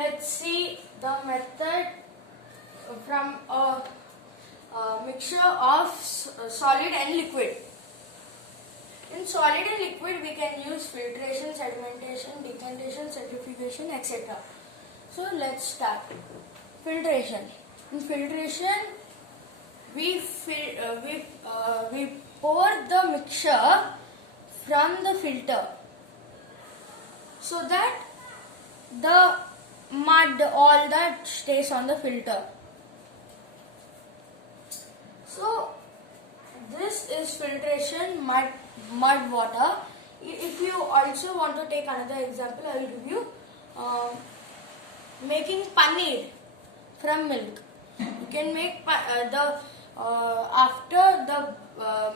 let's see the method from a mixture of solid and liquid. In solid and liquid, we can use filtration, sedimentation, decantation, centrifugation, etc. So let's start. Filtration. In filtration, we pour the mixture from the filter so that the mud, all that stays on the filter. So this is filtration, mud water. If you also want to take another example, I will give you making paneer from milk. You can make after the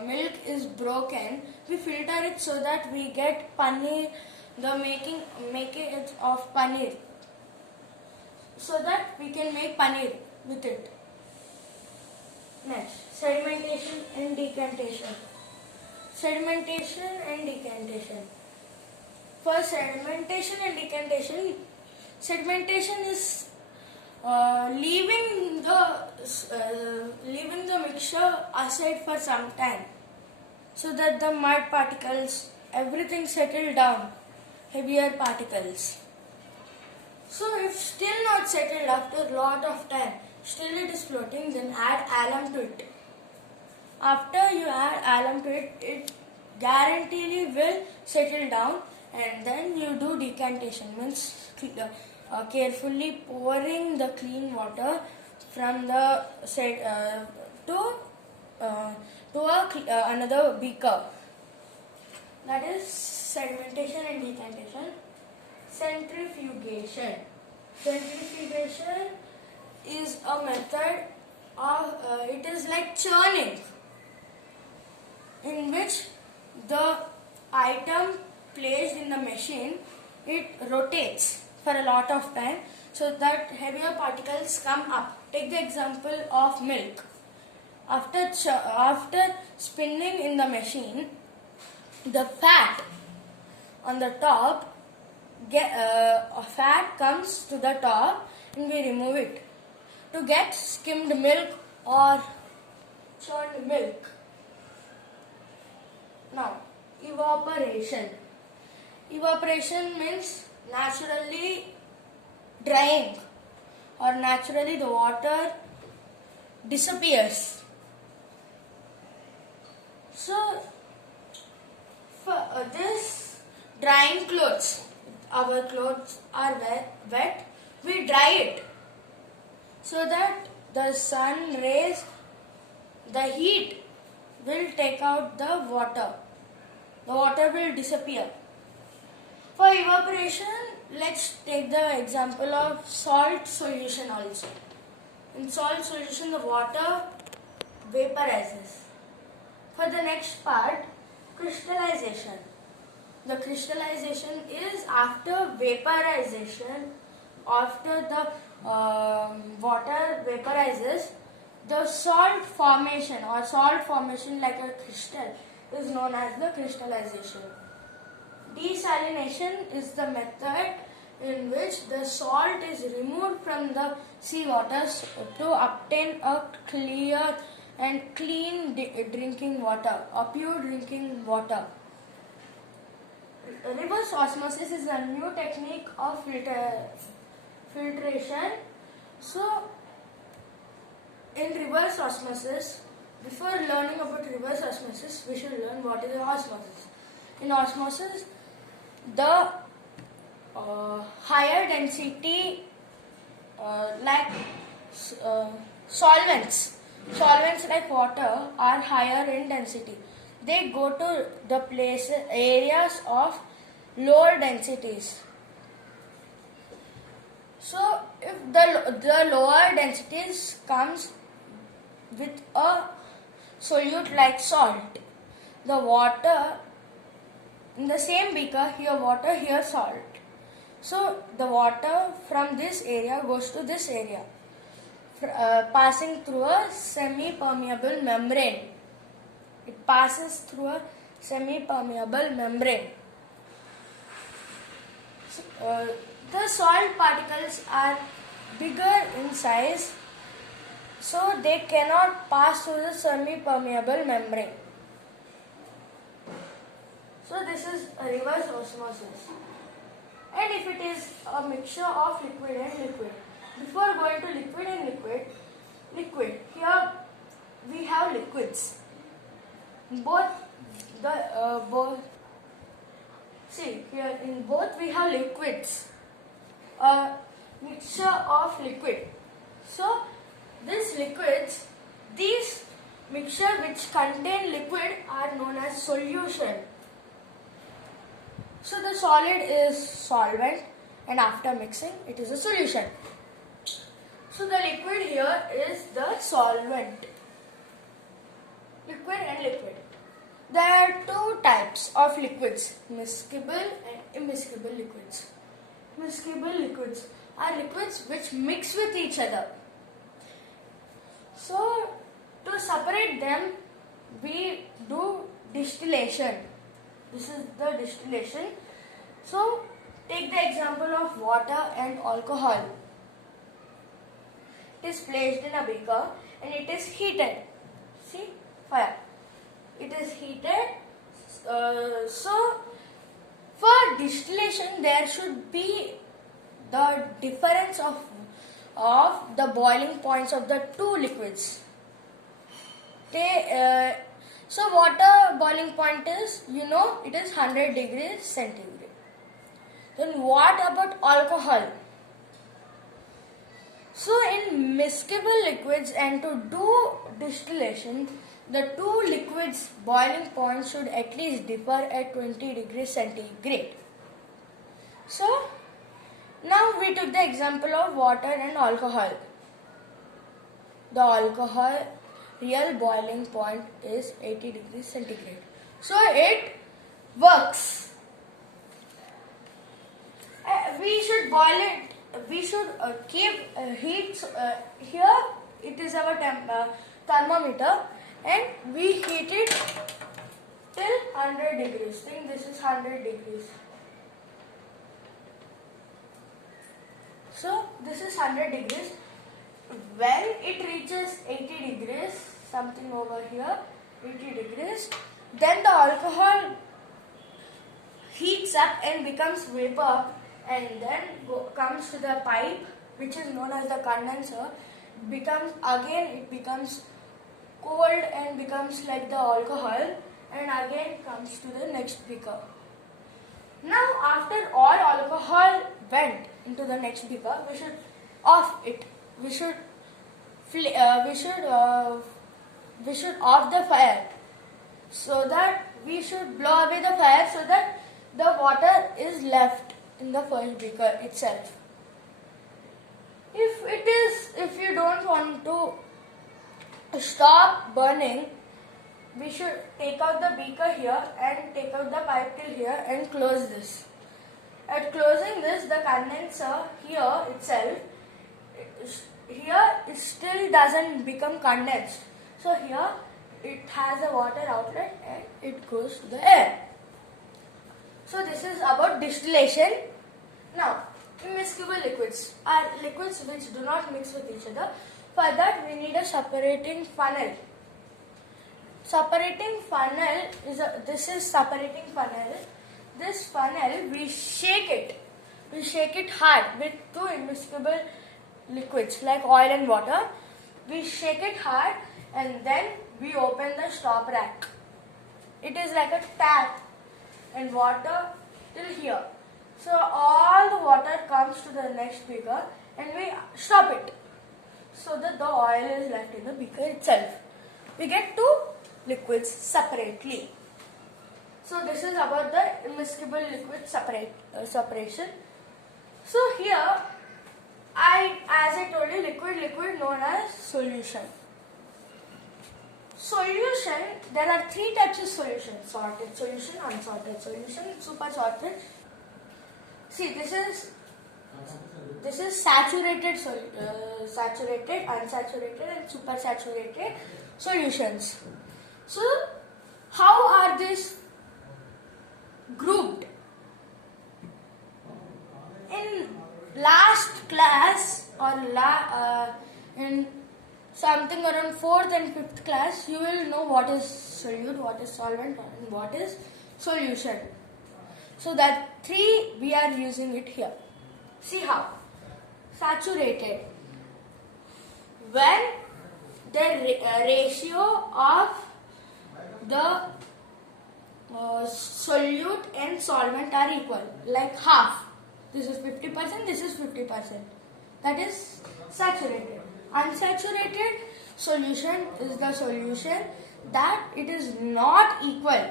milk is broken, we filter it so that we get paneer. Make it of paneer, so that we can make paneer with it. Next, sedimentation and decantation. Sedimentation and decantation. For sedimentation and decantation, sedimentation is leaving the mixture aside for some time, so that the mud particles, everything settle down, heavier particles. So if still not settled after a lot of time, still it is floating, then add alum to it. After you add alum to it, it guaranteedly will settle down, and then you do decantation, means carefully pouring the clean water from the another beaker. That is sedimentation and decantation. Centrifugation. Centrifugation is a method of it is like churning, in which the item placed in the machine, it rotates for a lot of time so that heavier particles come up. Take the example of milk. After spinning in the machine, the fat on the top, fat comes to the top and we remove it to get skimmed milk or churned milk. Now, evaporation. Evaporation means naturally drying, or naturally the water disappears. So, for this drying clothes, our clothes are wet, we dry it so that the sun rays, the heat will take out the water. The water will disappear. For evaporation, let's take the example of salt solution also. In salt solution, the water vaporizes. For the next part, crystallization. The crystallization is after vaporization, after the water vaporizes, the salt formation or salt formation like a crystal is known as the crystallization. Desalination is the method in which the salt is removed from the sea waters to obtain a clear and clean drinking water, or pure drinking water. Reverse osmosis is a new technique of filtration. So, in reverse osmosis, before learning about reverse osmosis, we should learn what is osmosis. In osmosis, the higher density, solvents like water are higher in density. They go to the areas of lower densities. So, if the lower densities comes with a solute like salt, the water in the same beaker, here water, here salt. So, the water from this area goes to this area, passing through a semi-permeable membrane. It passes through a semi-permeable membrane. The salt particles are bigger in size, so they cannot pass through the semi-permeable membrane. So this is a reverse osmosis. And if it is a mixture of liquid and liquid, before going to liquid and liquid, here we have liquids. See here in both we have liquids, a mixture of liquid. So these liquids, these mixture which contain liquid are known as solution. So the solid is solvent, and after mixing it is a solution. So the liquid here is the solvent. Liquid and liquid. There are two types of liquids, miscible and immiscible liquids. Miscible liquids are liquids which mix with each other. So to separate them, we do distillation. This is the distillation. So take the example of water and alcohol. It is placed in a beaker and it is heated. See, fire. It is heated. So for distillation, there should be the difference of the boiling points of the two liquids. So water boiling point is, it is 100 degrees centigrade. Then what about alcohol? So in miscible liquids, and to do distillation, the two liquids boiling point should at least differ at 20 degrees centigrade. So now we took the example of water and alcohol. The alcohol real boiling point is 80 degrees centigrade. So it works. We should boil it. We should keep heat. Here it is our thermometer, and we heat it till 100 degrees. Think this is 100 degrees. So this is 100 degrees. When it reaches 80 degrees, something over here, 80 degrees, then the alcohol heats up and becomes vapor, and then comes to the pipe, which is known as the condenser. It becomes cold and becomes like the alcohol, and again comes to the next beaker. Now after all alcohol went into the next beaker, we should off it. We should off the fire, so that we should blow away the fire, so that the water is left in the first beaker itself. If you don't want to stop burning, we should take out the beaker here and take out the pipe till here and close this. At closing this, the condenser here itself, here it still doesn't become condensed. So here it has a water outlet and it goes to the air. So this is about distillation. Now, immiscible liquids are liquids which do not mix with each other. For that, we need a separating funnel. Separating funnel this is separating funnel. This funnel, we shake it. We shake it hard with two immiscible liquids like oil and water. We shake it hard and then we open the stop rack. It is like a tap and water till here. So all the water comes to the next beaker and we stop it, so that the oil is left in the beaker itself. We get two liquids separately. So this is about the immiscible liquid separation. So here, as I told you, liquid known as solution. Solution, there are three types of solution: sorted solution, unsorted solution, super sorted. See, this is saturated, unsaturated, and supersaturated solutions. So, how are these grouped? In class or in something around 4th and 5th class, you will know what is solute, what is solvent, and what is solution. So that 3 we are using it here. See how? Saturated. When the ratio of the solute and solvent are equal, like half. This is 50%, this is 50%. That is saturated. Unsaturated solution is the solution that it is not equal.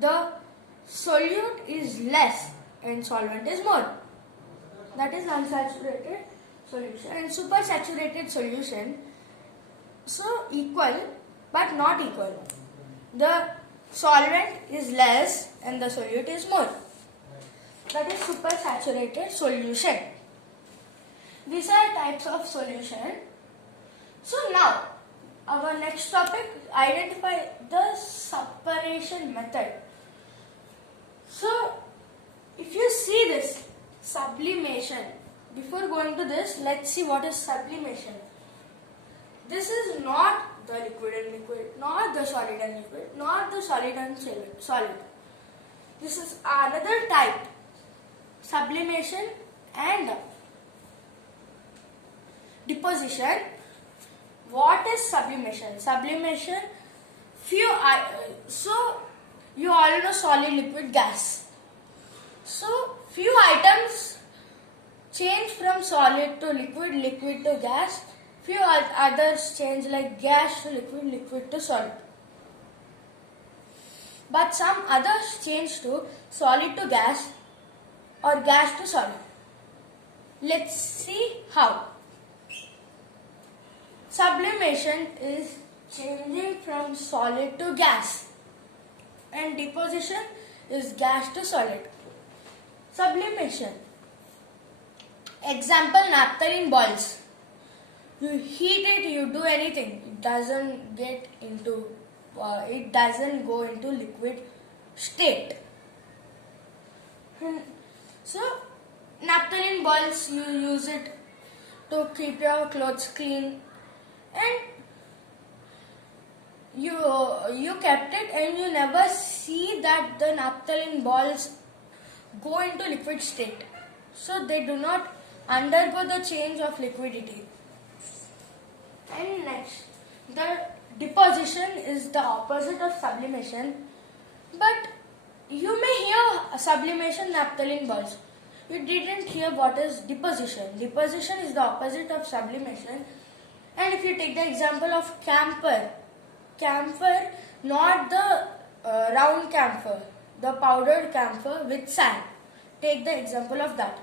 The solute is less and solvent is more. That is unsaturated solution. And supersaturated solution, so equal but not equal. The solvent is less and the solute is more. That is supersaturated solution. These are types of solution. So now, our next topic, identify the separation method. So, if you see this, sublimation. Before going to this, let's see what is sublimation. This is not the liquid and liquid, not the solid and liquid, not the solid and solid. This is another type. Sublimation and deposition. What is sublimation? Sublimation, so you all know solid, liquid, gas. So few items change from solid to liquid, liquid to gas. Few others change like gas to liquid, liquid to solid. But some others change to solid to gas or gas to solid. Let's see how. Sublimation is changing from solid to gas and deposition is gas to solid. Sublimation. Example, naphthalene balls. You heat it, you do anything, it doesn't go into liquid state. So, naphthalene balls, you use it to keep your clothes clean, and you kept it and you never see that the naphthalene balls go into liquid state. So they do not undergo the change of liquidity. And next, the deposition is the opposite of sublimation. But you may hear sublimation naphthalene balls. You didn't hear what is deposition. Deposition is the opposite of sublimation. And if you take the example of camphor, not the round camphor, the powdered camphor with sand. Take the example of that.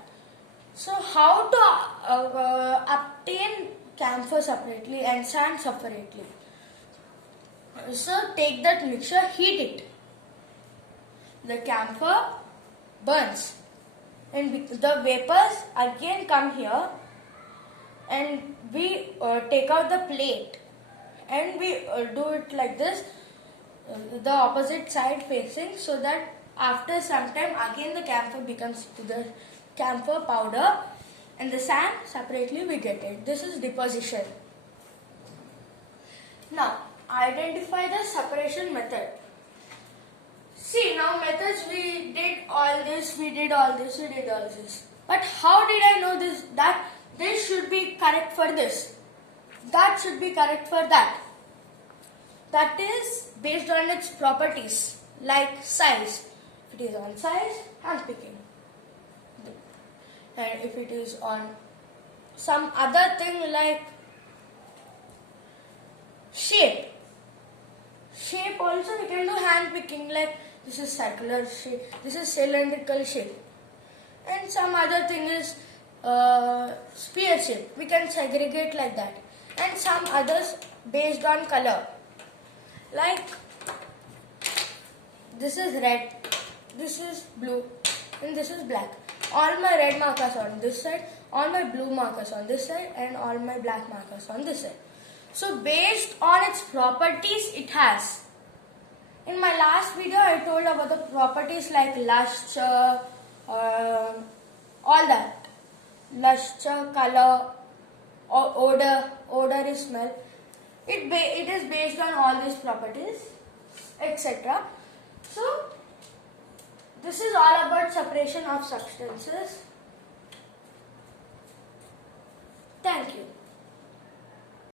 So how to obtain camphor separately and sand separately? So take that mixture, heat it. The camphor burns and the vapors again come here, and we take out the plate and we do it like this, the opposite side facing, so that after some time again the camphor becomes to the camphor powder and the sand separately we get it. This is deposition. Now identify the separation method. See, now methods, we did all this, we did all this. But how did I know this? That this should be correct for this. That should be correct for that. That is based on its properties, like size. If it is on size, hand picking. And if it is on some other thing like shape also we can do hand picking, like this is circular shape, this is cylindrical shape, and some other thing is sphere shape. We can segregate like that, and some others based on color, like this is red, this is blue, and this is black. All my red markers on this side, all my blue markers on this side, and all my black markers on this side. So based on its properties it has. In my last video I told about the properties like luster, all that. luster, color, or odor is smell. It is based on all these properties, etc. So this is all about separation of substances. Thank you.